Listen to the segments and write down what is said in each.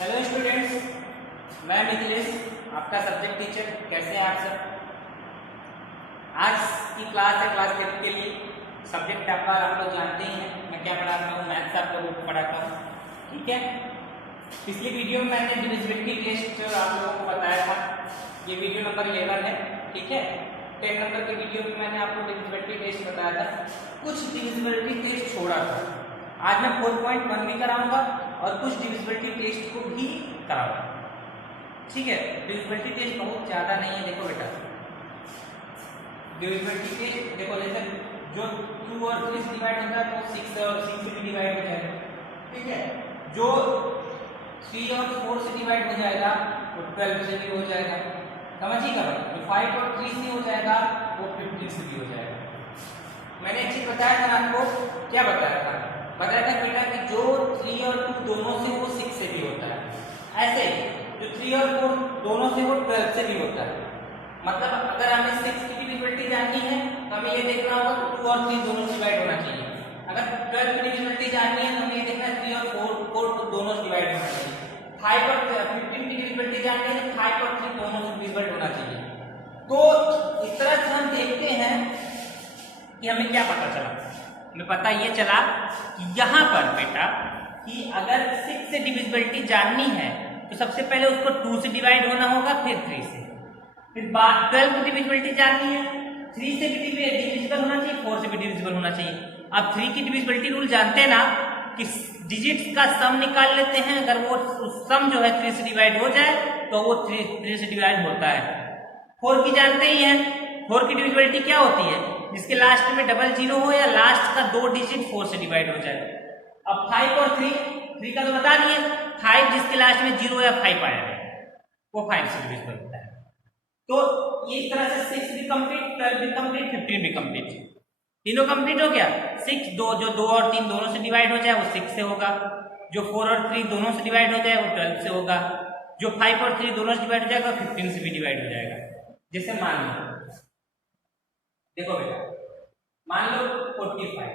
Hello students, मैं मिथिलेश आपका subject teacher. कैसे हैं आप सब? आज की क्लास है क्लास 10 के लिए। सब्जेक्ट आपका आप लोग जानते ही हैं मैं क्या पढ़ाता हूँ, मैथ्स आप लोगों को पढ़ाता हूँ। ठीक है, पिछली वीडियो में मैंने डिविजिबिलिटी टेस्ट आप लोगों को बताया था। ये वीडियो नंबर 11 है। ठीक है, 10 नंबर के वीडियो में मैंने आपको डिविजिबिलिटी टेस्ट बताया था, कुछ डिविजिबिलिटी टेस्ट छोड़ा था। आज मैं 4.1 भी कराऊंगा और कुछ डिविजिबिलिटी टेस्ट को भी कराऊंगा। ठीक है, डिविजिबिलिटी टेस्ट बहुत ज्यादा नहीं है। देखो बेटा, डिविजिबिलिटी टेस्ट देखो, जैसे जो 2 और 3 से डिवाइड होता है तो 6 और 6 से भी डिवाइड हो जाएगा। ठीक है, जो 3 और 4 से डिवाइड हो जाएगा वो 12 से भी हो जाएगा। समझिएगा भाई, जो 5 और 3 से हो जाएगा वो 15 से भी हो जाएगा। मैंने एक चीज बताया था आपको, क्या बताया था? बताया था बेटा कि जो 3 और 2 दोनों से वो 6 से भी होता है। ऐसे जो 3 और 4 दोनों से वो 12 से भी होता है। मतलब अगर हमें 6 की डिविजिबिलिटी जाननी है तो हमें ये देखना होगा कि 2 और 3 दोनों से डिवाइड होना चाहिए। अगर 12 की डिविजिबिलिटी जाननी है तो हमें ये देखना है 3 और 4 दोनों से डिवाइड होना चाहिए। 5 और 15 की डिविजिबिलिटी जाननी है तो 5 और 3 दोनों से डिवाइड होना चाहिए। तो इस तरह से हम देखते हैं कि हमें क्या पता चला। हमें पता ये चला कि यहाँ पर बेटा कि अगर 6 से डिविजिबिलिटी जाननी है तो सबसे पहले उसको 2 से डिवाइड होना होगा, फिर 3 से। फिर 12 की डिविजिबिलिटी जाननी है, 3 से भी डिविजिबल होना चाहिए, 4 से भी डिविजिबल होना चाहिए। अब 3 की डिविजिबिलिटी रूल जानते हैं ना कि डिजिट्स का सम निकाल लेते हैं। अगर वो सम जो है 3 से डिवाइड हो जाए तो वो 3 से डिवाइड होता है। 4 की जानते ही हैं, 4 की डिविजिबिलिटी क्या होती है? जिसके लास्ट में डबल जीरो हो या लास्ट का 2 डिजिट 4 से डिवाइड हो जाए। अब 5 और 3 का तो बता दिए, 5 जिसके लास्ट में 0 या 5 आया है वो 5 से डिविजिबल होता है। तो ये इस तरह से 6 भी कंप्लीट, 12 भी कंप्लीट, 15 भी कंप्लीट, तीनों कंप्लीट हो गया। 6 जो 2 और 3 दोनों से डिवाइड हो जाए वो 6 से होगा, जो 4 और 3 दोनों से डिवाइड हो जाए वो 12 से होगा, जो 5 और 3 दोनों से डिवाइड हो जाएगा 15 से भी डिवाइड हो जाएगा। जैसे मान लो, देखो बेटा, मान लो 45,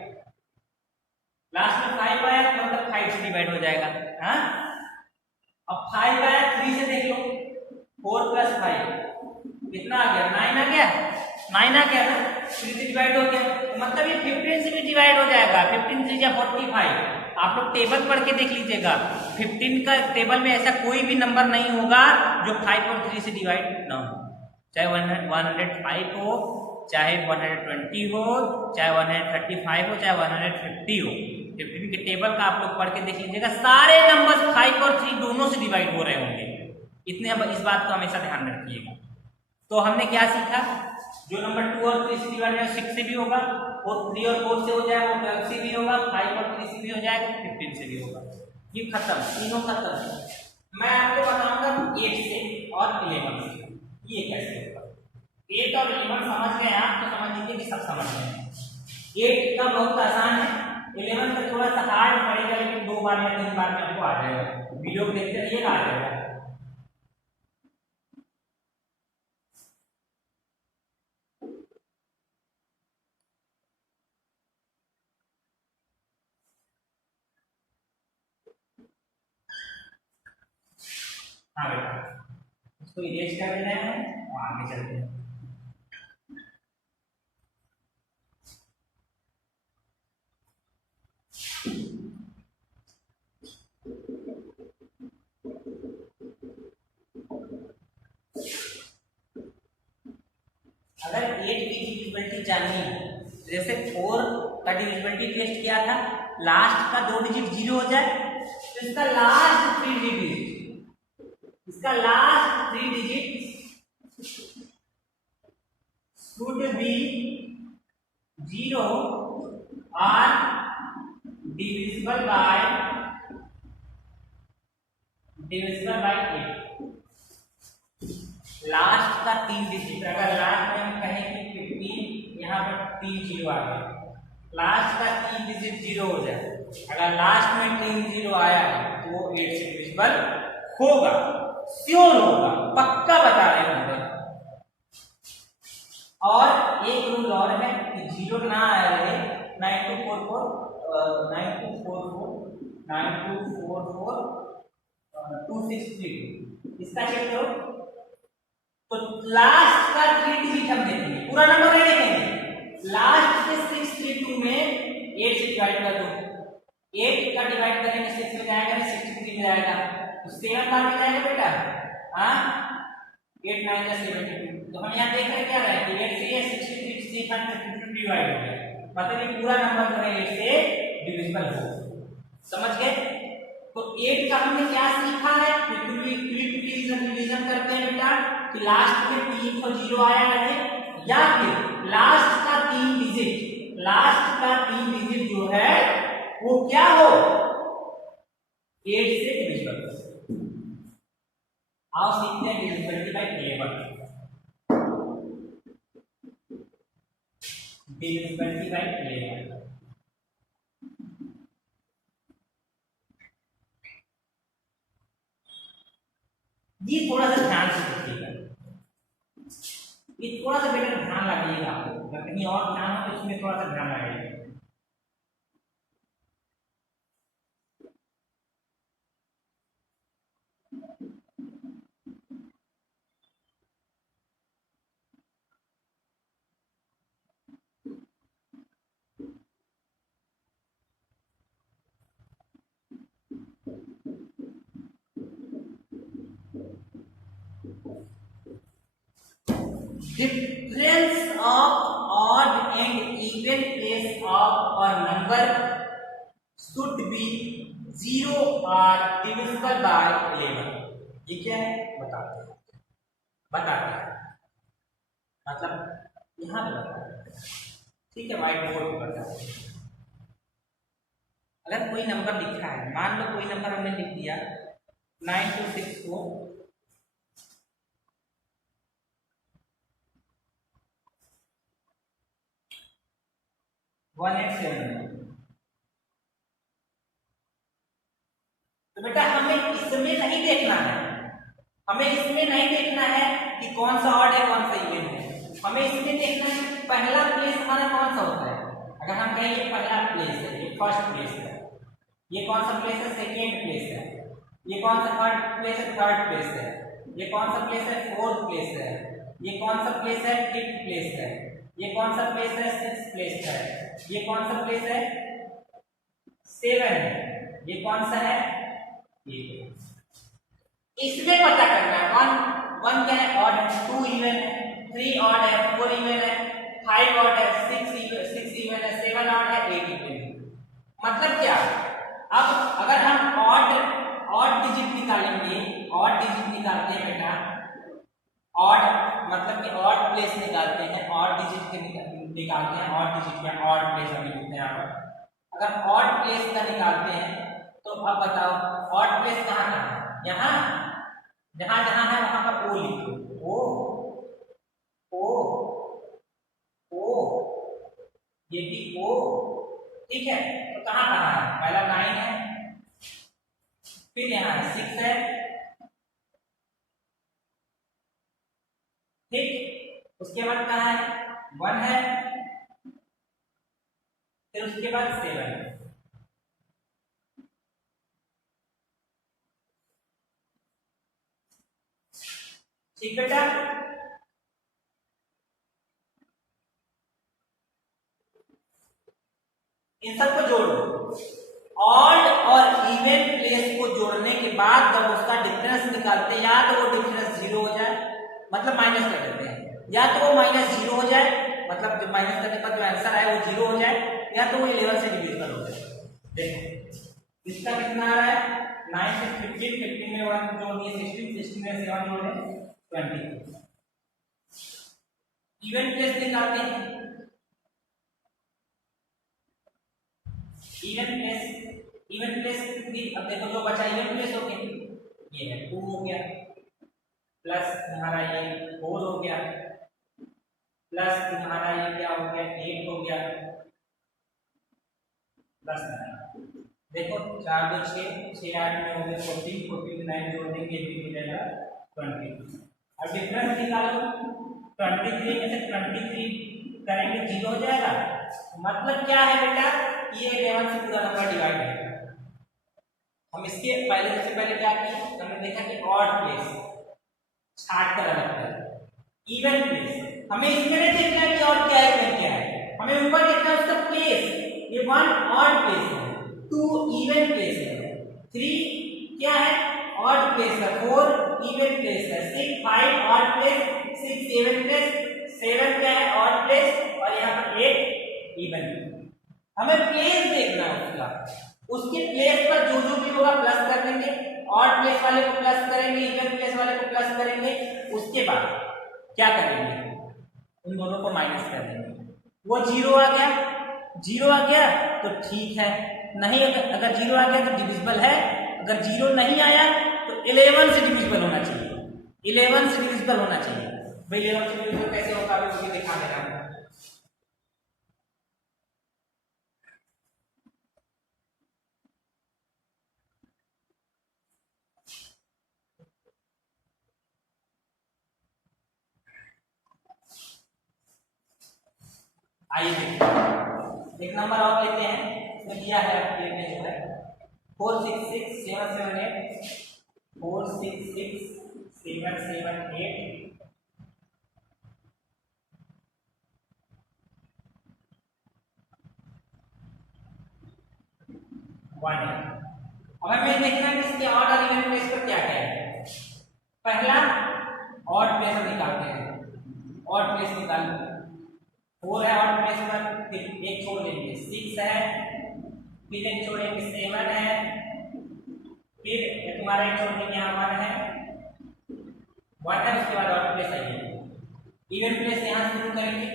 लास्ट में 5 आया मतलब 5 से डिवाइड हो जाएगा। हाँ, अब 5 आया, 3 से देख लो, 4 + 5 कितना आ गया? 9 आ गया। 9 आ गया ना, 3 से डिवाइड हो गया, मतलब ये 15 से भी डिवाइड हो जाएगा। 15 3 या 45। आप लोग टेबल पढ़ के देख लीजिएगा, 15 का टेबल में ऐसा कोई भी नंबर नहीं होगा जो 5 और 3 से डिवाइड ना हो। चाहे 105 हो, चाहे 120 हो, चाहे 135 हो, चाहे 150 हो। 15 के टेबल का आप लोग पढ़ के देख लीजिएगा, सारे नंबर्स 5 और 3 दोनों से डिवाइड हो रहे होंगे। इस बात को हमेशा ध्यान रखिएगा। तो हमने क्या सीखा? जो नंबर 2 और 3 से डिवाइड है 6 से भी होगा, और 3 और 4 से हो जाएगा वो 12 से भी होगा, 5 और 3 से भी हो जाएगा, 15 से भी होगा। ये खत्म, तीनों खत्म। मैं आपको बताऊंगा 8 से और 11 से ये कैसे होगा। 8 और 11 समझ गए आप तो समझ लीजिए कि सब समझ गए। 8 का बहुत आसान है, 11 का थोड़ा सा हार्ड पड़ेगा, लेकिन 2 बार या 3 बार में आपको आ जाएगा। वीडियो को देखते रहिएगा, आ जाएगा। हाँ बेटा, इसको इरेज कर देना है और आगे चलते हैं। अगर 8 की डिविजिबिलिटी जाननी है, जैसे 4 का डिविजिबिलिटी टेस्ट किया था, लास्ट का 2 डिजिट 0 हो जाए तो इसका लास्ट 3 डिजिट शुड बी 0 और डिविजिबल बाय 8। लास्ट का 3 डिजिट, अगर लास्ट में हम कहें कि 15, यहाँ पर 3 0 आ गया, लास्ट का 3 डिजिट 0 हो जाए, अगर लास्ट में 3 0 आया है तो वो 8 से डिविजिबल होगा, श्योर होगा, पक्का बता रहे हैं। और एक रूल और है कि 0 ना आया रहे, 9244 9244 9244 2 632 इसका चेक करो। तो लास्ट का 3 डिजिट हम देखेंगे, पूरा नंबर नहीं देखेंगे। लास्ट के 632 में 8 से डिवाइड कर दो, 8 का डिवाइड करेंगे 6 में जाएगा ना 63 में जाएगा, तो 7 बार में जाएगा बेटा। हाँ 8 9 का 72। तो हम यहाँ देख रहे क्या रहे कि 8 से 63 से 152 डिवाइड हो गया, मतलब ये पूरा नंबर जो है 8 से डिविजिबल हो। समझ गए? तो 8 का हमने क्या सीखा है, क्विक रिवीजन करते हैं बेटा कि लास्ट में 3 को 0 आया रहे, या फिर लास्ट का 3 डिजिट जो है वो क्या हो 8 से डिविजिबल। आओ सीखते हैं डिविजिबिलिटी बाय 11। डिविजिबिलिटी बाय 11 ये थोड़ा सा ध्यान से देखिएगा, ये थोड़ा सा बेटा ध्यान लगाइएगा, आपको अगर कहीं और ध्यान हो तो इसमें थोड़ा सा ध्यान लगाइएगा। Difference of odd and even place of a number should be 0 or divisible by 11। ये क्या है बताते हैं मतलब यहाँ पे बताते हैं, ठीक है, व्हाइट बोर्ड पे बताते हैं। अगर कोई नंबर लिखा है, मान लो कोई नंबर हमने लिख दिया 9264 187। तो बेटा हमें इसमें नहीं देखना है, कि कौन सा ऑड है कौन सा इवन है, हमें इसमें देखना है पहला प्लेस हमारा कौन सा होता है। अगर हम कहें ये पहला प्लेस है, ये फर्स्ट प्लेस है, ये कौन सा प्लेस है सेकेंड प्लेस है, ये कौन सा थर्ड प्लेस है थर्ड प्लेस है, ये कौन सा प्लेस है फोर्थ प्लेस है, ये कौन सा प्लेस है फिफ्थ प्लेस है, ये कौन सा प्लेस है सिक्स्थ प्लेस है, ये कौन सा प्लेस है 7 है, ये कौन सा है ये। इसमें पता करना है वन क्या है ऑड है, 2 इवन है, 3 ऑड है, 4 इवन है, 5 ऑड है, 6 इवन है, 7 ऑड है, 8 इवन है। मतलब क्या, अब अगर हम ऑड डिजिट निकालेंगे, ऑड डिजिट निकालते हैं बेटा, ऑड मतलब कि ऑड प्लेस निकालते हैं, ऑड डिजिट के निकालते हैं, ऑड डिजिट का ऑड प्लेस हम लिखते हैं यहाँ पर। अगर ऑड प्लेस का निकालते हैं तो अब बताओ ऑड प्लेस कहाँ है, यहाँ जहां जहां है वहां पर ओ लिखो, ओ ये भी ओ, ठीक है। तो कहाँ है, पहला 9 है, फिर यहाँ 6 है, ठीक, उसके बाद कहाँ है 1 है, फिर उसके बाद 7 है। ठीक बेटा, इन सबको जोड़ दो। ऑड और इवन प्लेस को जोड़ने के बाद जब उसका डिफरेंस निकालते हैं, या तो वो डिफरेंस 0 हो जाए, मतलब माइनस कर देते हैं, या तो वो -0 हो जाए, मतलब जब माइनस करने पर जो आंसर आए वो 0 हो जाए, या तो वो 11 से डिविजिबल हो जाए। देखो इसका कितना आ रहा है 9 से 15, 15 में 1 जोड़ दिए 16, 16 में 7 जोड़े 20। इवन प्लेस निकालते हैं, इवन प्लेस अब देखो जो बचा इवन प्लेस हो गया, ये है 2 हो गया, प्लस तुम्हारा ये 4 हो गया, प्लस तुम्हारा ये क्या हो गया 8 हो गया, प्लस 9। देखो 4 2 6 6 8 में हो गया 14, 14 9 जोड़ देंगे भी मिलेगा 20। अब डिफरेंस निकालो, 23 में से 23 करेंगे 0 हो जाएगा। मतलब क्या है बेटा, ये 11 से पूरा नंबर डिवाइड है, हम इसके पहले सबसे पहले क्या किए, हमने देखा कि ऑड प्लेस छाट कर अलग कर। इवन प्लेस हमें इसमें नहीं देखना है कि और क्या है इवन क्या है, हमें ऊपर देखना है उसका प्लेस। ये 1 ऑड प्लेस है, 2 इवन प्लेस है, 3 क्या है ऑड प्लेस है, 4 इवन प्लेस है, 6 5 ऑड प्लेस, 6 इवन प्लेस, 7 क्या है ऑड प्लेस और यहाँ पर 8 इवन। हमें प्लेस देखना है उसका, उसके प्लेस पर जो जो भी होगा प्लस कर देंगे, ऑड प्लेस वाले को प्लस करेंगे, इवन प्लेस वाले को प्लस करेंगे, उसके बाद क्या करेंगे उन दोनों को माइनस कर देंगे। वो 0 आ गया, 0 आ गया तो ठीक है, नहीं अगर 0 आ गया तो डिविजिबल है, अगर 0 नहीं आया तो 11 से डिविजिबल होना चाहिए, 11 से डिविजिबल होना चाहिए। भाई 11 से डिविजिबल कैसे होगा अभी मुझे दिखा दे रहा हूं। आइए देखिए, एक नंबर और लेते हैं, इसमें दिया है आपके लिए जो है 466 778 466 778 1 है। अब हमें देखना है कि इसके ऑड और इवन प्लेस पर क्या क्या है। पहला ऑड प्लेस निकालते हैं, ऑड प्लेस निकाल 4 है ऑड प्लेस पर, फिर एक छोड़ देंगे 6 है, फिर एक छोड़ेंगे 7 है, फिर तुम्हारा एक छोड़ देंगे यहाँ 1 है, 1 है, उसके बाद ऑड प्लेस आएगी, इवन प्लेस यहाँ शुरू करेंगे।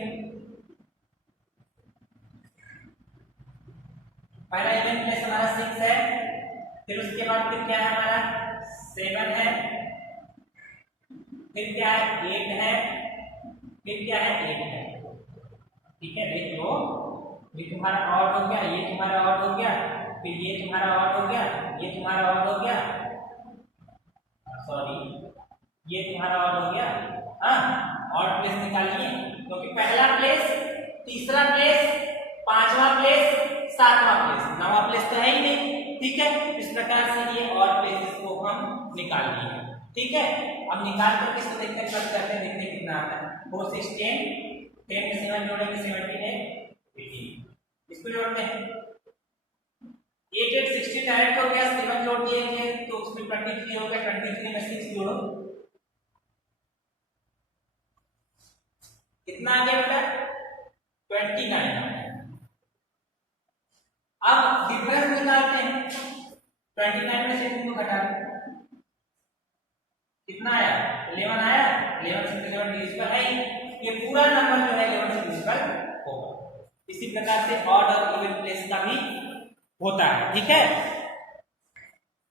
पहला इवन प्लेस हमारा 6 है, फिर उसके बाद फिर क्या है हमारा 7 है, फिर क्या है 8 है, फिर क्या है 8 है। ठीक है, देख लो ये तुम्हारा ऑड हो गया, ये तुम्हारा ऑड हो गया, फिर ये तुम्हारा ऑड हो गया, ये तुम्हारा ऑड हो गया, सॉरी ये तुम्हारा ऑड हो गया। हाँ ऑड प्लेस निकालिए, क्योंकि पहला प्लेस, तीसरा प्लेस, पांचवा प्लेस, सातवां प्लेस, नवा प्लेस तो है ही नहीं। ठीक है, इस प्रकार से ये ऑड प्लेसेस को हम निकाल लिए। ठीक है, अब निकाल कर किसको देखकर प्लस करते हैं, देखते कितना आता है। 4 6 10, 10 में 7 जोड़ेंगे 17 है 18, इसको जोड़ते हैं 8 8 16 डायरेक्ट हो गया, 7 जोड़ दिएंगे तो उसमें 23 हो गया, 23 में 6 जोड़ो कितना आ गया बेटा 29 आ गया। अब डिफरेंस निकालते हैं, 29 में से 3 को घटा दें, कितना आया 11 आया, 11 से 11 डिविजिबल है, ये पूरा नंबर जो है 11 से डिविजिबल होगा। इसी प्रकार से ऑड और इवन प्लेस का भी होता है। ठीक है,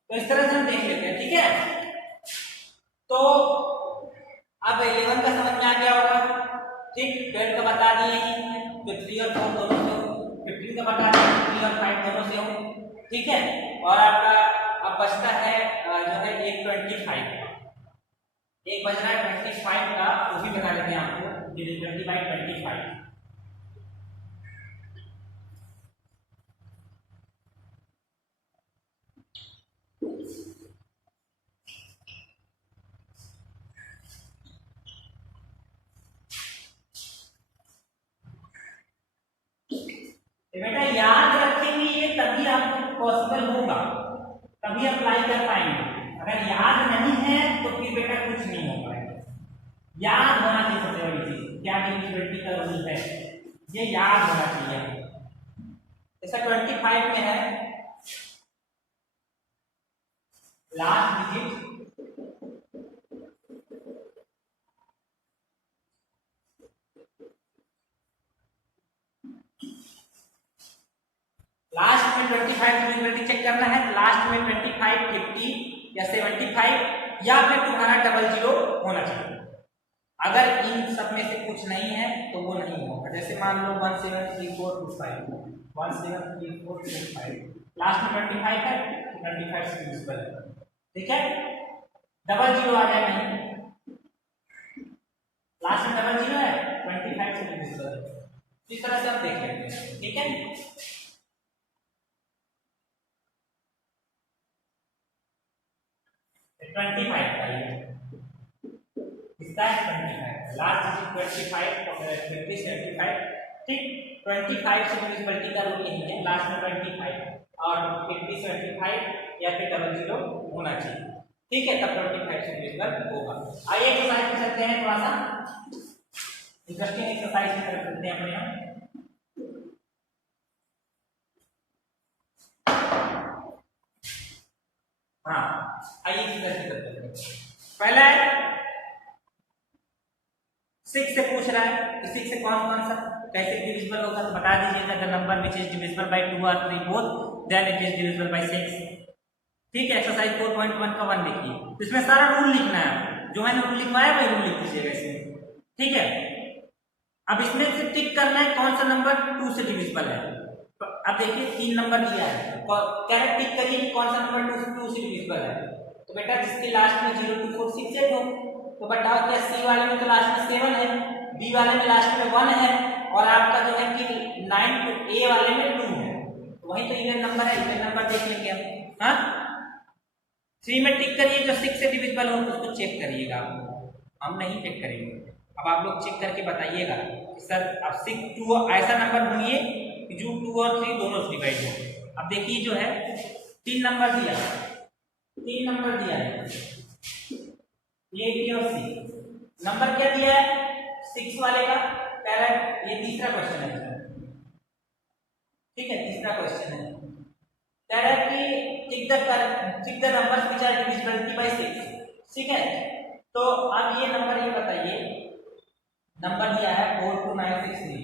तो इस तरह से हम देख लेते हैं। ठीक है, तो अब 11 का समझ में आ गया होगा। ठीक, 12 का बता दिए ही, तो 3 और 4 दोनों से हो, 15 का बता दिए 3 और 5 दोनों से हो। ठीक है, और आपका अब बचता है जो है एक 25, एक बच रहा है 25 का, वो भी बता देते हैं आपको, 25। बेटा याद रखेंगे ये तभी आपको पॉसिबल होगा, तभी अप्लाई कर पाएंगे। अगर याद नहीं है तो फिर बेटा कुछ नहीं हो पाएगा। याद होना चाहिए सबसे बड़ी चीज, क्या डिविजिबिलिटी का रूल है ये याद होना चाहिए। जैसा 25 में है लास्ट डिजिट लास्ट में 25 डिविजिबिलिटी चेक करना है, लास्ट में 25 50 या 75 या फिर तुम्हारा 00 होना चाहिए। अगर इन सब में से कुछ नहीं है तो वो नहीं होगा। जैसे मान लो 173425 173425 लास्ट में 25 है, 25 से डिविजिबल है। ठीक है, 00 आ जाए नहीं, लास्ट में 00 है 25 से डिविजिबल है। इस तरह से आप देख लेते हैं। ठीक है, 25 का ये इसका है 25, लास्ट डिजिट 25, 50 75, ठीक। 25 से म्युनिसिपैलिटी का रूल यही है, लास्ट में 25 और 50 75 या फिर 00 होना चाहिए, ठीक है, तब 25 से म्युनिसिपल होगा। आइए एक्सरसाइज कर सकते हैं, थोड़ा सा इंटरेस्टिंग एक्सरसाइज कर सकते हैं अपने यहाँ। हाँ आइए एक्सरसाइज करते हैं। पहला है 6 से पूछ रहा है कि 6 से कौन कौन सा कैसे डिविजिबल होगा, तो बता दीजिएगा the number which is divisible by 2 और 3 both then it is divisible by 6, ठीक है। एक्सरसाइज 4.1 का 1 लिखिए, तो इसमें सारा रूल लिखना है, जो मैंने रूल लिखवाया वही रूल लिख दीजिएगा इसमें, ठीक है। अब इसमें से टिक करना है कौन सा नंबर 2 से डिविजिबल है। तो अब देखिए 3 नंबर दिया है, क्या टिक करिए कि कौन सा नंबर 2 से डिविजिबल है। तो बेटा जिसके लास्ट में 0 2 4 6 8 हो, तो बताओ क्या सी वाले में तो लास्ट में 7 है, बी वाले में लास्ट में 1 है, और आपका जो है कि 9 ए वाले में 2 है, तो वही तो इवन नंबर है, इवन नंबर देख लेंगे हम। हाँ 3 में टिक करिए, जो 6 से डिविजिबल हो उसको चेक करिएगा, हम नहीं चेक करेंगे। अब आप लोग चेक करके बताइएगा कि सर अब 6 2 ऐसा नंबर ढूंढिए कि जो 2 और 3 दोनों से डिवाइड हो। अब देखिए जो है 3 नंबर दिया है, 3 नंबर दिया है ए बी और सी, नंबर क्या दिया है 6 वाले का, कह रहा है ये तीसरा क्वेश्चन है, ठीक है, तीसरा क्वेश्चन है, कह रहा है कि tick the numbers which are divisible by 6, ठीक है। तो अब ये नंबर ये बताइए, नंबर दिया है 42963,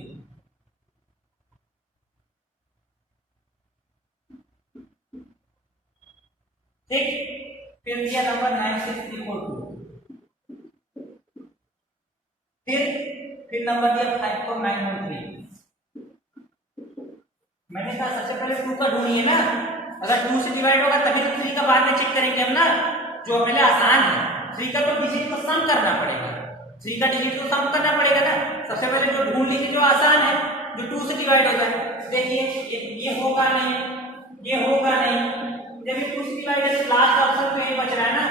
ठीक, फिर दिया नंबर 96342, फिर नंबर दिया 54913। मैंने कहा सबसे पहले 2 का ढूंढिए ना, अगर 2 से डिवाइड होगा तभी तो 3 का बाद में चेक करेंगे हम ना, जो पहले आसान है। 3 का तो डिजिट को सम करना पड़ेगा, 3 का डिजिट को सम करना पड़ेगा ना, सबसे पहले जो ढूंढ लीजिए जो आसान है, जो 2 से डिवाइड हो जाए। देखिए ये होगा नहीं, ये होगा नहीं, जब ये 2 से डिवाइड है तो लास्ट ऑप्शन तो ये बच रहा है ना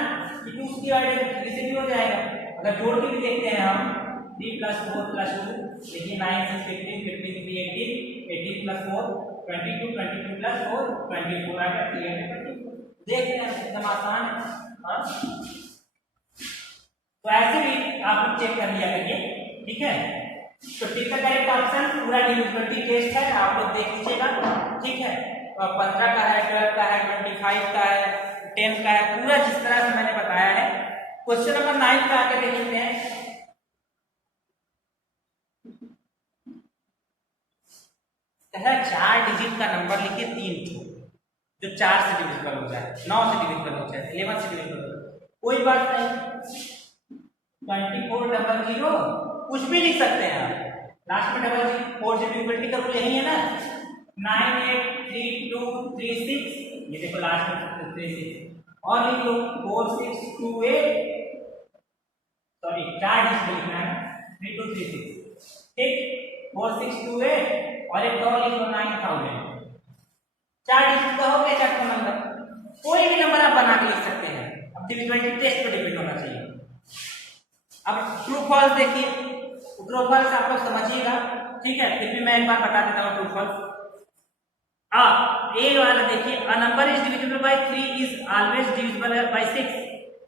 कि 2 से डिवाइड है तो 3 से भी हो जाएगा। अगर जोड़ के भी देखते हैं हम 3 + 4 + 2, देखिए 9 6 15 15 3 18 18 + 4 22 22 + 4 24 आएगा 322। देख रहे हैं एकदम आसान है। तो ऐसे भी आप चेक कर लिया करिए, ठीक है। तो टिक का करेक्ट ऑप्शन पूरा डिविजिबिलिटी टेस्ट है, आप लोग देख लीजिएगा, ठीक है। 15 का है, 12 का है, 25 का है, 10 का है, पूरा जिस तरह से मैंने बताया है। क्वेश्चन नंबर 9 पे आके देख लेते हैं। कह 4 डिजिट का नंबर लिखिए 3 जो 4 से डिविजिबल हो जाए, 9 से डिविजिबल हो जाए, 11 से डिविजिबल हो जाए, कोई बात नहीं। 2400 कुछ भी लिख सकते हैं आप, लास्ट में 4 से डिविजिबिलिटी का रूल यही है ना, 983236, ये देखो लास्ट में 36 और लिख लो 4628, सॉरी 4 डिजिट लिखना है 3236, ठीक, 4628 और एक और लिख लो 9000। 4 डिजिट का हो गया चौथा नंबर, कोई भी नंबर आप बना के लिख सकते हैं, अब डिविजिबिलिटी टेस्ट पे डिपेंड होना चाहिए। अब ट्रू फॉल्स देखिए, ट्रू फॉल्स आप लोग समझिएगा, ठीक है, फिर भी मैं एक बार बता देता हूँ ट्रू फॉल्स। ए वाला देखिए, a number is divisible bye 3 is always divisible by 6।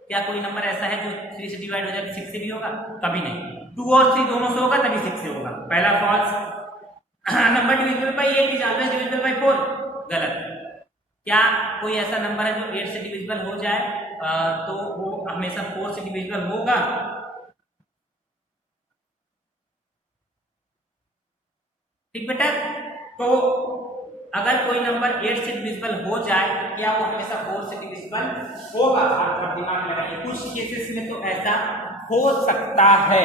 क्या कोई नंबर ऐसा है जो 3 से डिवाइड हो जाए 6 से भी होगा? कभी नहीं। 2 और 3 दोनों से होगा तभी 6 से होगा, पहला false. Number divisible by 8 is always divisible by 4, गलत। क्या कोई ऐसा नंबर है जो 8 से डिविजिबल हो जाए तो वो हमेशा 4 से डिविजिबल होगा? ठीक बेटा, तो अगर कोई नंबर 8 से डिविजिबल हो जाए तो क्या वो हमेशा 4 से डिविजिबल होगा? आप दिमाग लगाइए, कुछ केसेस में तो ऐसा हो सकता है,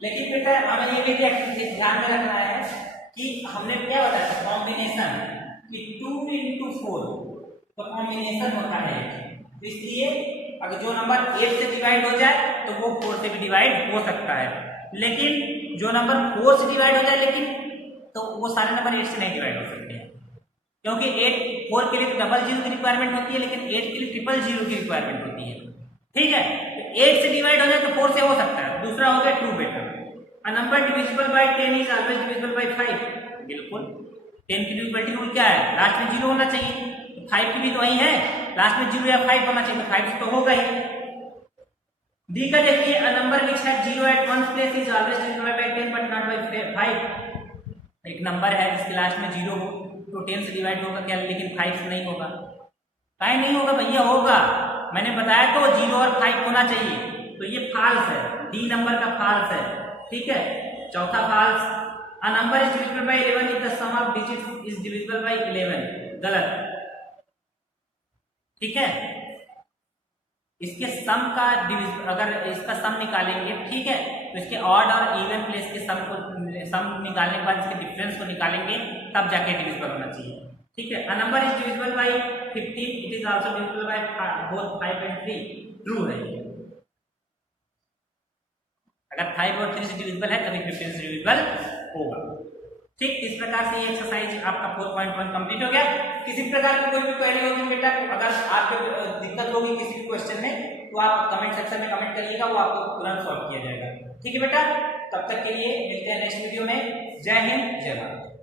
लेकिन बेटा हमें ये भी ध्यान में रखना है कि हमने क्या बताया था, कॉम्बिनेशन, कि 2 × 4 तो कॉम्बिनेशन होता है, इसलिए अगर जो नंबर 8 से डिवाइड हो जाए तो वो 4 से भी डिवाइड हो सकता है, लेकिन जो नंबर 4 से डिवाइड हो जाए लेकिन तो वो सारे नंबर 8 से नहीं डिवाइड हो सकते हैं, क्योंकि 4 के लिए तो 00 की रिक्वायरमेंट होती है, लेकिन 8 के लिए 000 की रिक्वायरमेंट होती है। ठीक है, तो 8 से डिवाइड हो जाए तो 4 से हो सकता है। दूसरा हो गया ट्रू बेटा, a number divisible by 10 is always divisible bye 5। बिल्कुल, 10 की डिविजिबिलिटी रूल क्या है, लास्ट में 0 होना चाहिए, तो 5 की भी तो वही है, लास्ट में 0 या 5 होना चाहिए, तो 5 से तो होगा ही। डी का देखिए, a number which has 0 at one place is always divisible by 10 but not by 5। एक नंबर है जिसके लास्ट में 0 हो तो 10 से डिवाइड होगा क्या, लेकिन 5 से नहीं होगा। काहे नहीं होगा भैया, होगा, मैंने बताया तो 0 और 5 होना चाहिए, तो ये फॉल्स है, डी नंबर का फॉल्स है। ठीक है, चौथा false, a number is divisible by 11 if the sum of digits is divisible by 11। गलत। ठीक है, इसके सम का अगर इसका सम निकालेंगे, ठीक है, तो इसके ऑड और इवन प्लेस के सम निकालने के बाद इसके डिफरेंस को निकालेंगे, तब जाके डिविजिबल होना चाहिए। ठीक है, अ number is divisible bye 15 it is also divisible by both 5 and 3। True है, अगर 5 और 3 से डिविजिबल है तभी 15 से डिविजिबल होगा। ठीक, इस प्रकार से ये एक्सरसाइज आपका 4.1 कंप्लीट हो गया। किसी प्रकार की कोई भी क्वेरी होगी बेटा, अगर आपको दिक्कत होगी किसी भी क्वेश्चन में, तो आप कमेंट सेक्शन में कमेंट करिएगा, वो आपको तुरंत सॉल्व किया जाएगा। ठीक है बेटा, तब तक के लिए मिलते हैं नेक्स्ट वीडियो में। जय हिंद, जय भारत।